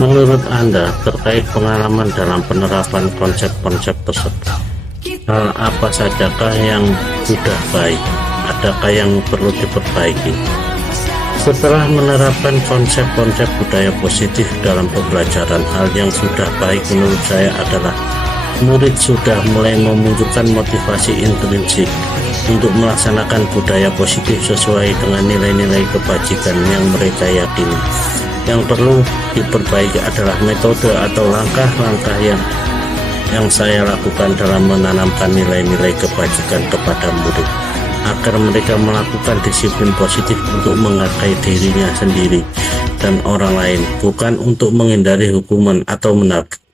Menurut Anda terkait pengalaman dalam penerapan konsep-konsep tersebut, hal apa sajakah yang sudah baik? Adakah yang perlu diperbaiki? Setelah menerapkan konsep-konsep budaya positif dalam pembelajaran, hal yang sudah baik menurut saya adalah murid sudah mulai memunculkan motivasi intrinsik untuk melaksanakan budaya positif sesuai dengan nilai-nilai kebajikan yang mereka yakini. Yang perlu diperbaiki adalah metode atau langkah-langkah yang saya lakukan dalam menanamkan nilai-nilai kebajikan kepada murid, agar mereka melakukan disiplin positif untuk menghargai dirinya sendiri dan orang lain, bukan untuk menghindari hukuman atau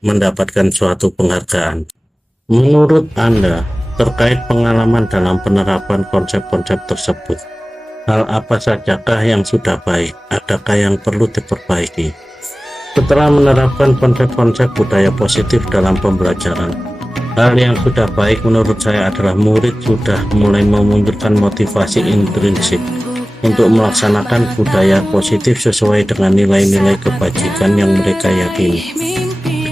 mendapatkan suatu penghargaan. Menurut Anda, terkait pengalaman dalam penerapan konsep-konsep tersebut, hal apa sajakah yang sudah baik? Adakah yang perlu diperbaiki? Setelah menerapkan konsep-konsep budaya positif dalam pembelajaran, hal yang sudah baik menurut saya adalah murid sudah mulai memunculkan motivasi intrinsik untuk melaksanakan budaya positif sesuai dengan nilai-nilai kebajikan yang mereka yakini.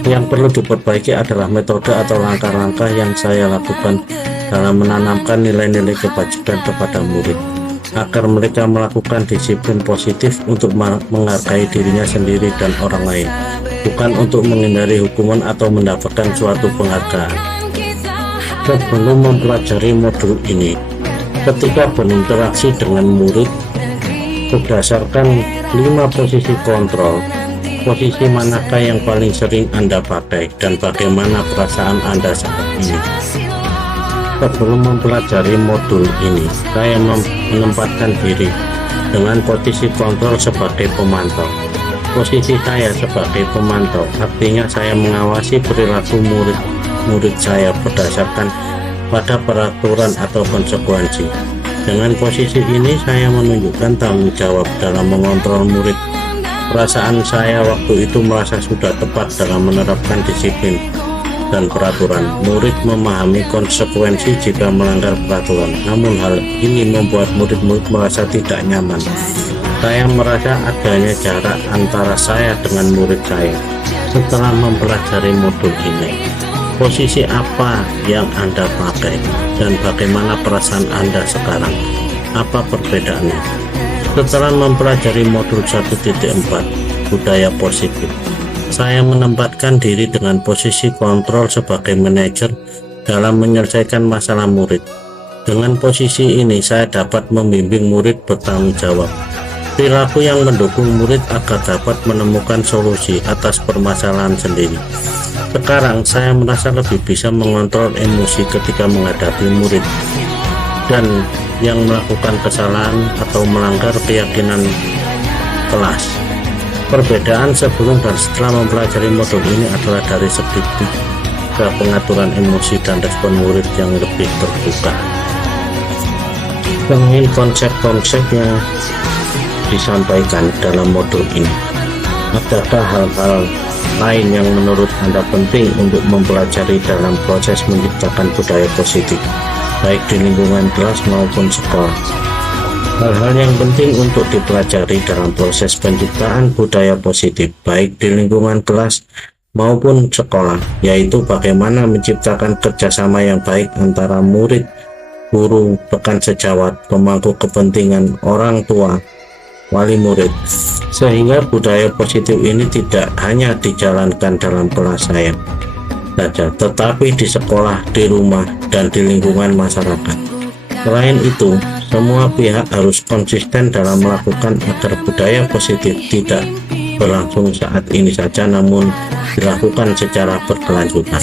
Yang perlu diperbaiki adalah metode atau langkah-langkah yang saya lakukan dalam menanamkan nilai-nilai kebajikan kepada murid, agar mereka melakukan disiplin positif untuk menghargai dirinya sendiri dan orang lain, bukan untuk menghindari hukuman atau mendapatkan suatu penghargaan. Sebelum mempelajari modul ini, ketika berinteraksi dengan murid, berdasarkan 5 posisi kontrol, posisi manakah yang paling sering Anda pakai dan bagaimana perasaan Anda saat ini? Sebelum mempelajari modul ini, saya menempatkan diri dengan posisi kontrol sebagai pemantau. Posisi saya sebagai pemantau artinya saya mengawasi perilaku murid saya berdasarkan pada peraturan atau konsekuensi. Dengan posisi ini saya menunjukkan tanggung jawab dalam mengontrol murid. Perasaan saya waktu itu merasa sudah tepat dalam menerapkan disiplin dan peraturan. Murid memahami konsekuensi jika melanggar peraturan, namun hal ini membuat murid-murid merasa tidak nyaman. Saya merasa adanya jarak antara saya dengan murid saya. Setelah mempelajari modul ini, posisi apa yang Anda pakai dan bagaimana perasaan Anda sekarang? Apa perbedaannya? Setelah mempelajari modul 1.4 budaya positif, saya menempatkan diri dengan posisi kontrol sebagai manajer dalam menyelesaikan masalah murid. Dengan posisi ini saya dapat membimbing murid bertanggung jawab, perilaku yang mendukung murid agar dapat menemukan solusi atas permasalahan sendiri. Sekarang saya merasa lebih bisa mengontrol emosi ketika menghadapi murid dan yang melakukan kesalahan atau melanggar keyakinan kelas. Perbedaan sebelum dan setelah mempelajari modul ini adalah dari segi pengaturan emosi dan respon murid yang lebih terbuka. Dengan konsep-konsep yang disampaikan dalam modul ini, adakah hal-hal lain yang menurut Anda penting untuk mempelajari dalam proses menciptakan budaya positif, baik di lingkungan kelas maupun sekolah? Hal-hal yang penting untuk dipelajari dalam proses penciptaan budaya positif, baik di lingkungan kelas maupun sekolah, yaitu bagaimana menciptakan kerjasama yang baik antara murid, guru, rekan sejawat, pemangku kepentingan, orang tua, wali murid, sehingga budaya positif ini tidak hanya dijalankan dalam kelas saya saja, tetapi di sekolah, di rumah, dan di lingkungan masyarakat. Selain itu, semua pihak harus konsisten dalam melakukan agar budaya positif tidak berlangsung saat ini saja, namun dilakukan secara berkelanjutan.